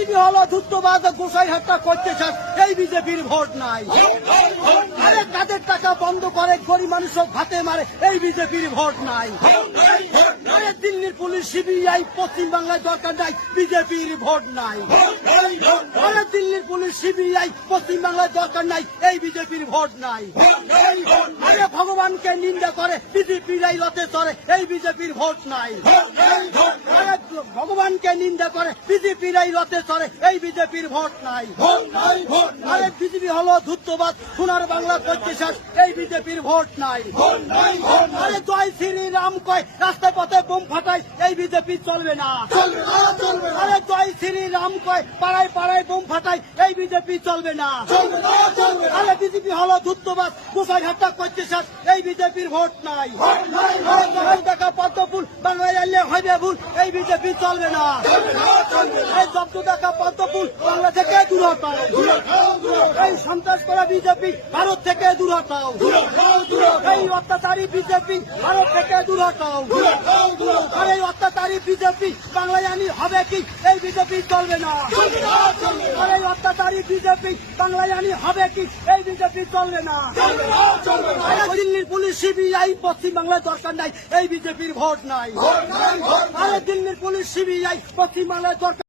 BJP হলো ধূর্তবাদ গোসাইহাটটা করতে চান, এই বিজেপির ভোট নাই। আরে কাদের টাকা বন্ধ করে গরিব মানুষ ভাতে মারে, এই বিজেপির ভোট নাই। আরে দিল্লির পুলিশ সিবিআই পশ্চিম বাংলায় দরকার নাই, বিজেপির ভোট নাই। আরে দিল্লির পুলিশ সিবিআই পশ্চিম বাংলায় দরকার নাই, এই বিজেপির ভোট নাই। আরে ভগবানকে নিন্দা করে বিজেপিরাই রথে চড়ে, এই বিজেপির ভোট নাই। আরে ভগবানকে নিন্দা করে বিজেপিরাই রথে চড়ে, এই বিজেপির ভোট নাই। আরে বিজেপি হলো ধূর্তবাদ সোনার বাংলা করতে চান, এই বিজেপির ভোট নাই। আরে জয় শ্রীরাম কয় রাস্তায় পথে বোম ফাটায়, এই বিজেপি চলবে না। আরে জয় শ্রীরাম কয় পাড়ায় পাড়ায় বোম ফাটায়, এই বিজেপি চলবে না। আরে বিজেপি হলো ধূর্তবাদ গোসাইহাটটা করতে চান, এই বিজেপির ভোট নাই। দেখা পদ্মফুল বাংলায় আনলে হবে ভুল, এই বিজেপি চলবে না। এই জব্দ দেখা পদ্মফুল বাংলা থেকে দূর হটাও, এই সন্ত্রাস করা বিজেপি ভারত থেকে দূর হটাও, এই অত্যাচারী বিজেপি ভারত থেকে দূর হটাও। আর এই অত্যাচারী বিজেপি বাংলায় আনি হবে কি, এই বিজেপি চলবে না। আর এই অত্যাচারী বিজেপি বাংলায় আনি হবে কি, এই বিজেপি চলবে না। দিল্লির পুলিশ সিবিআই পশ্চিম বাংলায় দরকার নাই, এই বিজেপির ভোট নাই। আরে দিল্লির পুলিশ সিবিআই পশ্চিম বাংলায় দরকার